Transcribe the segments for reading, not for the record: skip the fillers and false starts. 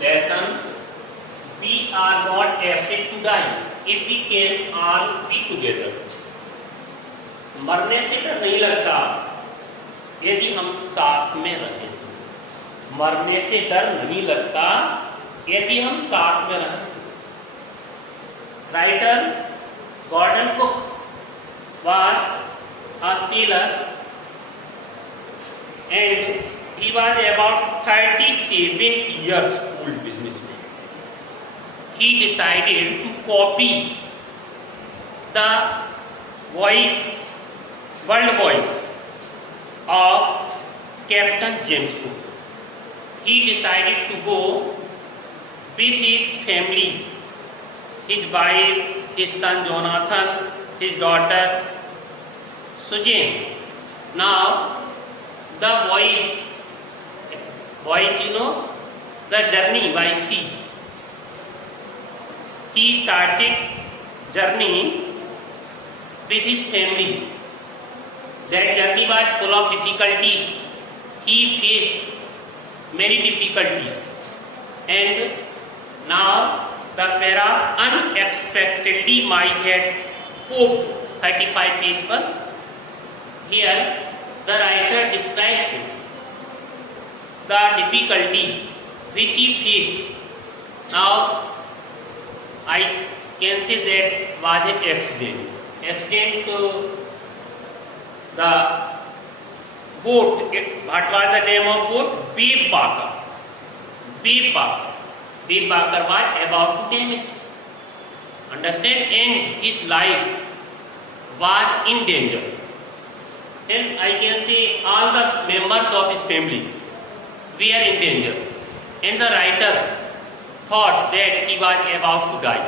lesson. We are not afraid to die if we can all be together. मरने से डर नहीं लगता यदि हम साथ में रहें. मरने से डर नहीं लगता यदि हम साथ में रहें. Writer Gordon Cook was a sailor and he was about 37 years old businessman. He decided to copy the world voice of Captain James Cook. He decided to go with his family, his wife, his son Jonathan, his daughter Sujane. Now the voice, the journey by sea. He started journey with his family. That journey was full of difficulties. He faced many difficulties, and now the para unexpectedly my head popped 35 days per. Here the writer describes the difficulty which he faced. Now I can say that was an accident. Accident to the boat. What was the name of boat? Babe Barker. Babe Barker. Babe Barker was about to damage. Understand? And his life was in danger. And I can say all the members of his family were in danger. And the writer thought that he was about to die.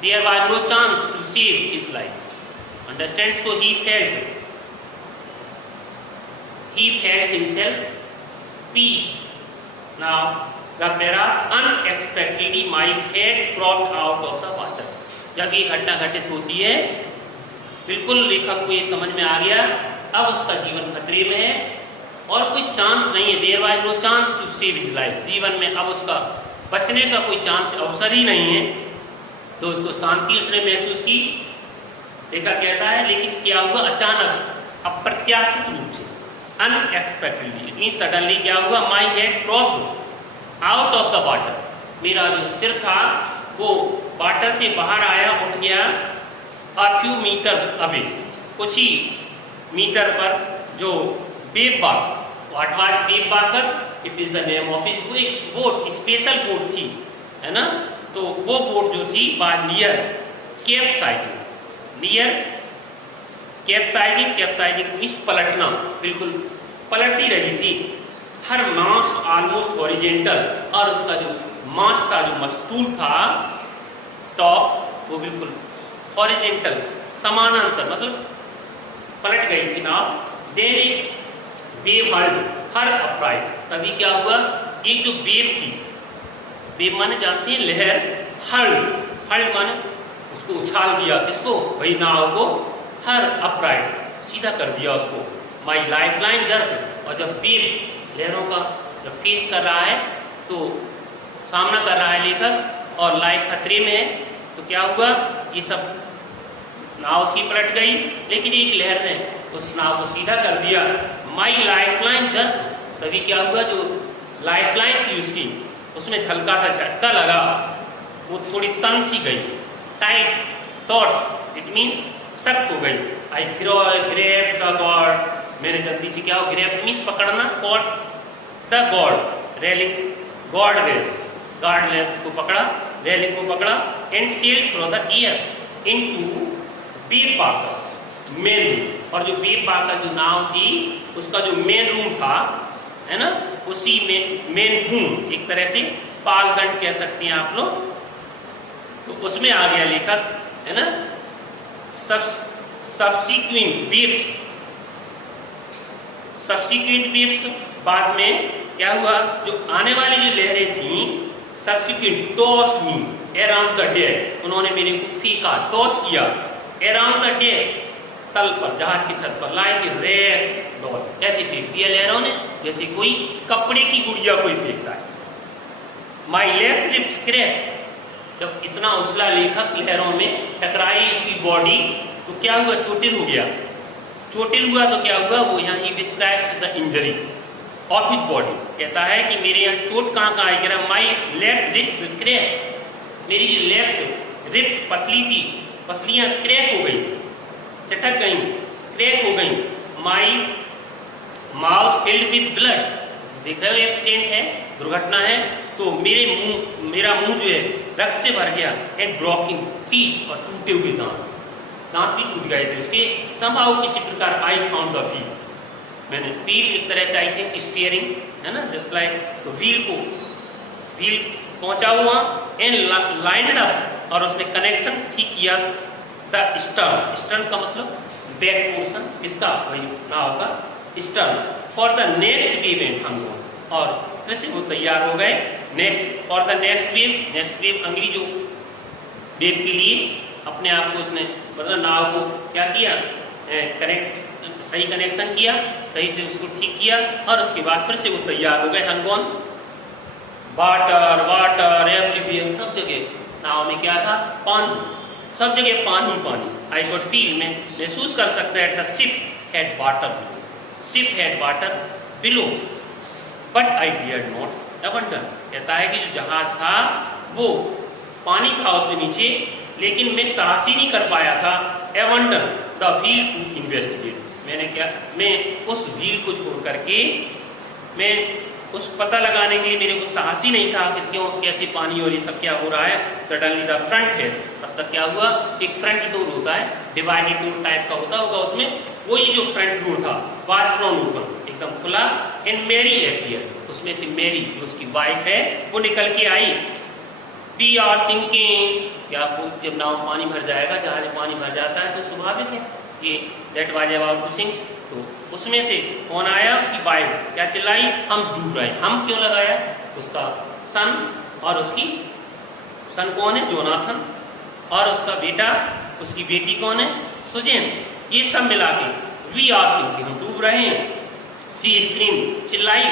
There was no chance to save his life. Understand? So he felt himself peace. Now the para unexpectedly my head dropped out of the water. जब ये घटना घटित होती है बिल्कुल लेखक को ये समझ में आ गया अब उसका जीवन खतरे में है और कोई चांस नहीं है. There was no chance to save his life. जीवन में अब उसका बचने का कोई चांस अवसर ही नहीं है. तो उसको शांति उसने महसूस की. लेखक कहता है लेकिन क्या हुआ अचानक अप्रत्याशित रूप से अनएक्सपेक्टेडली मीन सडनली क्या हुआ my head dropped out of the water. मेरा जो सिर था वो वाटर से बाहर आया उठ गया. अ फ्यू मीटर्स अवे कुछ ही मीटर पर जो Babe Baker what was Babe Baker it is the name of his boat. Special boat थी है ना. तो वो बोट जो थी was near capsizing. Near capsizing means पलटना. बिल्कुल पलट ही रही थी. हर मास्ट ऑलमोस्ट हॉरिजेंटल और उसका जो मास्ट था जो मस्तूल था टॉप वो बिल्कुल हॉरिजेंटल समानांतर मतलब पलट गई थी नाव. There is wave her upright. तभी क्या हुआ एक जो वेव थी वेव माने जानते हैं लहर. हर्ड माने उसको उछाल दिया किसको वही नाव को. हर अपराइट सीधा कर दिया उसको. My life line jerk. और जब वेव लहरों का जब फेस कर रहा है तो सामना कर रहा है लेकर और लाइफ खतरे में है तो क्या हुआ ये सब नाव उसकी पलट गई. लेकिन एक लहर ने उस नाव को सीधा कर दिया. My life line jerk. तभी क्या हुआ जो लाइफ लाइन थी उसकी उसमें हल्का सा झटका लगा. वो थोड़ी तंग सी गई. टाइट टॉट इट मीन्स सख्त हो गई. I grab the guard. मैंने जल्दी से क्या हो ग्रेब मीन्स पकड़ना. Caught the guard railing guard rails guard rails को पकड़ा रेलिंग को पकड़ा. And sail through the air into Babe Baker main room. और जो बेब बाकर जो नाव थी उसका जो मेन रूम था है ना उसी में मेन रूम एक तरह से पालगंड कह सकते हैं आप लोग. तो उसमें आ गया लेखक है ना. सब्सिक्वेंट वेव्स बाद में क्या हुआ जो आने वाली जो लहरें थी subsequent toss me around the deck. उन्होंने मेरे को फेंका टॉस किया अराउंड द डेक तल पर जहाज की छत पर लाइक रेड डॉल ऐसे फेंक दिया लहरों ने जैसे कोई कपड़े की गुड़िया कोई फेंकता है. My left ribs crack. जब इतना उछला लेखक लहरों में टकराई इसकी बॉडी तो क्या हुआ, चोटिल हो गया। चोटिल हुआ तो क्या हुआ, वो यहाँ he describes the injury of his body, कहता है कि मेरे यहाँ चोट कहाँ कहाँ आई, कह रहा माई लेफ्ट रिब्स क्रैक, मेरी जो लेफ्ट रिब्स पसली थी, पसलियां क्रैक हो गई, चटक गई, क्रैक हो गई। My mouth filled with blood, देख रहे हो एक्सीडेंट है, दुर्घटना है, तो मेरा मुंह जो है रक्त से भर गया। एंड ब्रोकिंग टीथ, और टूटे हुए दांत, दांत भी टूट गए थे उसके। समहाउ किसी प्रकार आई फाउंड द व्हील, मैंने व्हील एक तरह से आई थिंक स्टीयरिंग है ना, जस्ट लाइक, तो व्हील पहुंचा हुआ एंड लाइंड अप, और उसने कनेक्शन ठीक किया द स्टर्न, स्टर्न का मतलब बैक पोर्शन, इसका वही नाव का stern, for the next event हम लोग, और फिर से वो तैयार हो गए next for the next wave अगली जो वेव के लिए अपने आप को उसने मतलब नाव को क्या किया, सही कनेक्शन किया, सही से उसको ठीक किया, और उसके बाद फिर से वो तैयार हो गए। हंगोन वाटर वाटर एवरीवेयर, सब जगह नाव में क्या था, पानी, सब जगह पानी पानी। आई कुड फील, मैं महसूस कर सकता है, the ship had water, ship had water below, but I dared not abandon, कहता है कि जो जहाज था वो पानी था उसमें नीचे, लेकिन मैं साहस ही नहीं कर पाया था, abandon the wheel to investigate, मैंने क्या, मैं उस व्हील को छोड़ करके मैं उस पता लगाने के लिए मेरे को साहस ही नहीं था कि क्यों, कैसे पानी और ये सब क्या हो रहा है। सडनली द फ्रंट है, तब तक क्या हुआ, एक फ्रंट डोर होता है, डिवाइडेड डोर टाइप का होता होगा उसमें, वही जो फ्रंट डोर था वाज थ्रोन ओपन, एकदम खुला, एंड मैरी अपीयर, उसमें से मैरी जो उसकी वाइफ है वो निकल के आई। वी आर सिंकिंग, क्या जब नाव पानी भर जाएगा, जहाज पानी भर जाता है तो स्वाभाविक है ये that was about to sink, तो उसमें से कौन आया, उसकी वाइफ क्या चिल्लाई, हम डूब रहे। हम क्यों लगाया, उसका सन, और उसकी सन कौन है, जोनाथन, और उसका बेटा, उसकी बेटी कौन है, सुजैन, ये सब मिला के वी आर सिंकिंग, हम डूब रहे हैं। सी स्क्रीम, चिल्लाई,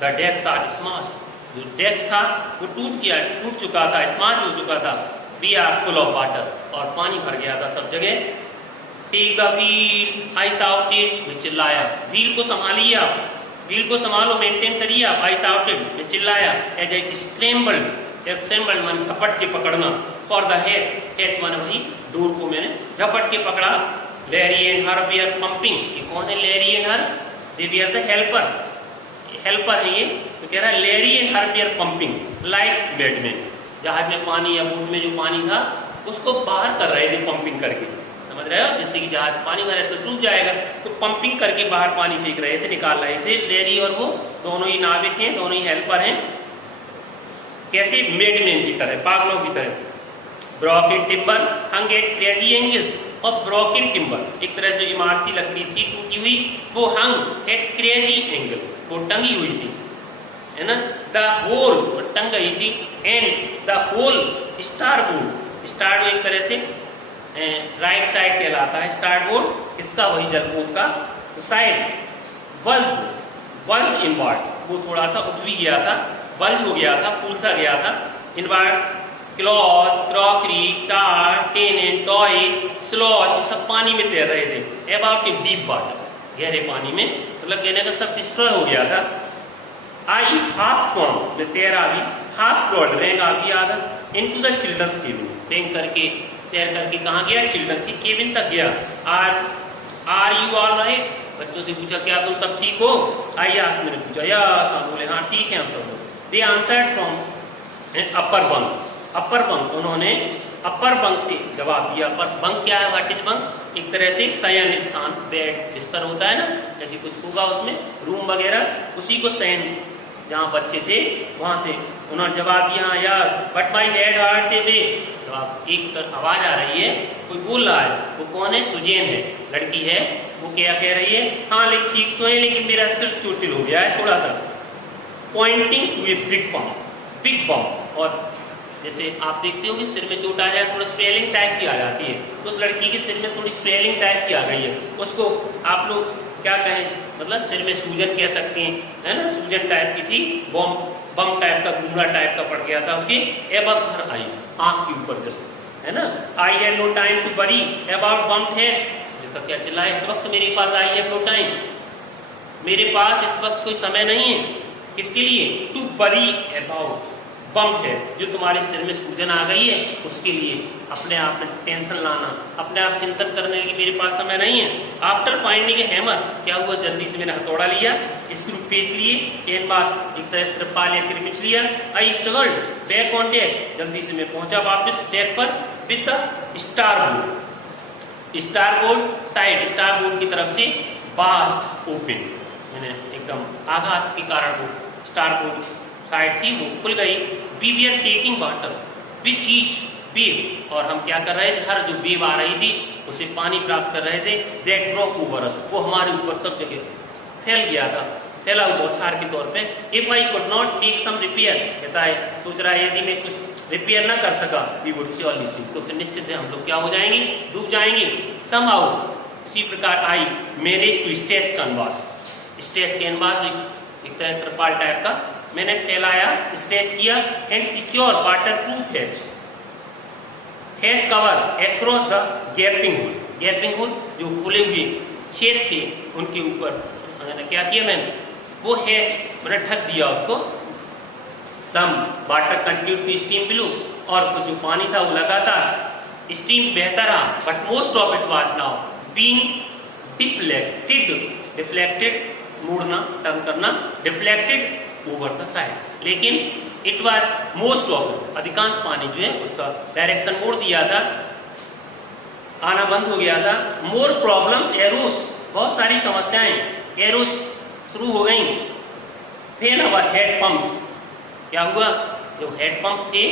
द डेक्स आर स्मैश्ड, जो डेक्स था वो टूट चुका था, स्मैश हो चुका था। We are full of water, और पानी भर गया था सब जगह। Take the wheel, I shouted, मैं चिल्लाया, व्हील को संभालिए आप, व्हील को संभालो, मेंटेन करिए आप, आई शाउटेड, मैं चिल्लाया। एज आई स्क्रैम्बल्ड मन झपट के पकड़ना, फॉर द हेच माने वही डोर को मैंने झपट के पकड़ा। Larry and her we are pumping, ये कौन है Larry and her, they we are the helper है ये, तो कह रहा है Larry and her we are pumping like madman, जहाज में पानी या बोट में जो पानी था उसको बाहर कर रहे थे पंपिंग करके, समझ रहे हो, जिससे कि जहाज पानी भरे तो डूब जाएगा, तो पंपिंग करके बाहर पानी फेंक रहे थे, निकाल रहे थे। लैरी और वो दोनों ही नाविक हैं, दोनों ही हेल्पर हैं, कैसे, मेडमैन की तरह, पागलों की तरह। ब्रोकन टिम्बर हंग एट क्रेजी एंगल्स, और ब्रोकन टिम्बर एक तरह से जो इमारती लकड़ी थी टूटी हुई, वो हंग एट क्रेजी एंगल, वो टंगी हुई थी, है ना। द होल, टंग गई थी, and the hole starboard, starboard एक तरह से राइट साइड कहलाता है स्टारबोर्ड, इसका वही जलपोत का साइड, बल्ज इनवर्ड, वो थोड़ा सा उठ भी गया था, बल्ज हो गया था, फूल सा गया था। इनवर्ड क्लॉथ, क्रॉकरी, चार, टेन, टॉयज, स्लॉच, सब पानी में तैर रहे थे। अबाउट इन डीप वाटर, गहरे पानी में, मतलब कहने का सब डिस्ट्रॉय हो गया था। आई हाफ फॉर्म, में तैरा भी, हाफ क्रॉल्ड, रेंग आ गया था, इनटू द चिल्ड्रंस केबिन, रेंग करके तैर करके कहाँ गया, चिल्ड्रन की केबिन तक गया। आर यू ऑल राइट, बच्चों से पूछा क्या तुम सब ठीक हो, आई आस्क्ड, मैंने पूछा, यस, हम बोले हाँ ठीक है हम सब लोग। They answered from upper bunk, upper bunk, उन्होंने अपर बंक से जवाब दिया। अपर बंक क्या है, व्हाट इज बंक, एक तरह से शयन स्थान, बेड, बिस्तर होता है ना, जैसे कुछ होगा उसमें रूम वगैरह, उसी को शयन, जहाँ बच्चे थे वहां से उन्होंने जवाब दिया, यार बट माई हेड हार्ट से वे, जवाब एक आवाज आ रही है, कोई बोल रहा है, वो कौन है, सुजैन है, लड़की है, वो क्या कह रही है, हाँ लेकिन ठीक तो है, लेकिन मेरा सिर चोटिल हो गया है थोड़ा सा। Pointing to a big bump, और जैसे आप देखते हो कि सिर में चोट आ जाए थोड़ा स्वेलिंग टाइप की आ जाती है, तो उस लड़की के सिर में थोड़ी स्वेलिंग टाइप की आ गई है, उसको आप लोग क्या कहें, मतलब सिर में सूजन कह सकते हैं, है ना, सूजन टाइप की थी, बम टाइप का, घूमरा टाइप का पड़ गया था उसके एबव हर आईज, आंख के ऊपर जैसे, है ना। I had no time to worry about bumped head, देखा क्या चिल्ला, इस वक्त मेरे पास आई हैव नो टाइम, मेरे पास इस वक्त कोई समय नहीं है, किसके लिए, to worry about bumped head, जो तुम्हारे सिर में सूजन आ गई है उसके लिए अपने आप में टेंशन लाना, अपने आप चिंतन करने की मेरे पास समय नहीं है। आफ्टर फाइंडिंग ए हैमर, क्या हुआ, जल्दी से मैंने हथौड़ा लिया, स्क्रू पेच लिए, कैनवास एक तरह त्रिपाल या क्रिमिच लिया, आई स्ट्रगल्ड बैक ऑन डेक, जल्दी से मैं पहुंचा वापस डेक पर, with the starboard side, starboard की तरफ से बास्ट ओपन, मैंने एकदम आकाश के कारण वो स्टारबोर्ड साइड थी वो खुल गई। We we are taking water with each wave, और हम क्या कर रहे थे, हर जो वेव आ रही थी उसे पानी प्राप्त कर रहे थे। दैट ब्रोक ओवर, वो हमारे ऊपर सब जगह फैल गया था, फैला हुआ बौछार के तौर पे। If I could not take some repair, कहता है सोच रहा है यदि मैं कुछ रिपेयर ना कर सका, वी वुड श्योरली सिंक, तो फिर निश्चित है हम लोग क्या हो जाएंगे, डूब जाएंगे। समहाउ, इसी प्रकार I manage to stretch canvas, stretch canvas एक तरह त्रिपाल टाइप का मैंने फैलाया, स्ट्रेच किया, and secure waterproof hatch cover across the gaping hole, जो खुले हुए छेद थे उनके ऊपर मैंने क्या किया, मैंने वो हैच मैंने ढक दिया उसको। Some water continued to steam below, और जो पानी था वो लगातार स्टीम बहता रहा, but most of it was now being deflected, मोड़ना टर्न करना, डिफ्लेक्टेड ओवर द साइड, लेकिन इट वाज मोस्ट ऑफ, अधिकांश पानी जो है उसका डायरेक्शन मोड़ दिया था, आना बंद हो गया था। मोर प्रॉब्लम्स एरोस, बहुत सारी समस्याएं एरोस शुरू हो गई। फेल अवर हेड पंप्स, क्या हुआ, जो हेड पंप थे,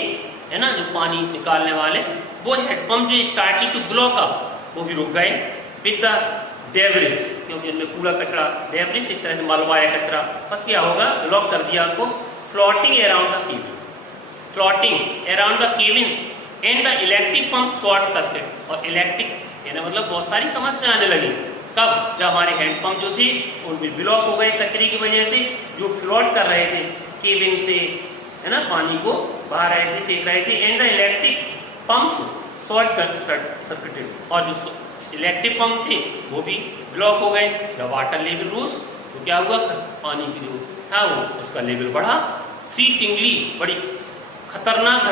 है ना, जो पानी निकालने वाले, वो हेड पंप जो स्टार्टिंग टू ब्लॉक अप, वो भी रुक गए। विद द डेब्रिस, क्योंकि इनमें पूरा कचरा, डेब्रिस इस तरह से मलबा या कचरा फंस गया होगा, लॉक कर दिया आपको। Floating around the cabin and the electric pump short circuit, और इलेक्ट्रिक यानी मतलब बहुत सारी समस्या आने लगी। कब, जब हमारे हैंड पंप जो थे उनमें ब्लॉक हो गए कचरे की वजह से, जो फ्लोट कर रहे थे केबिन से, है ना, पानी को बाहर रहे थे, फेंक रहे थे। And the electric pumps short circuited, और जो इलेक्ट्रिक पंप थे वो भी ब्लॉक हो गए। जब वाटर लेवल रोज, तो क्या हुआ, पानी की जो था वो उसका लेवल बढ़ा। थ्री टिंगली, बड़ी खतरनाक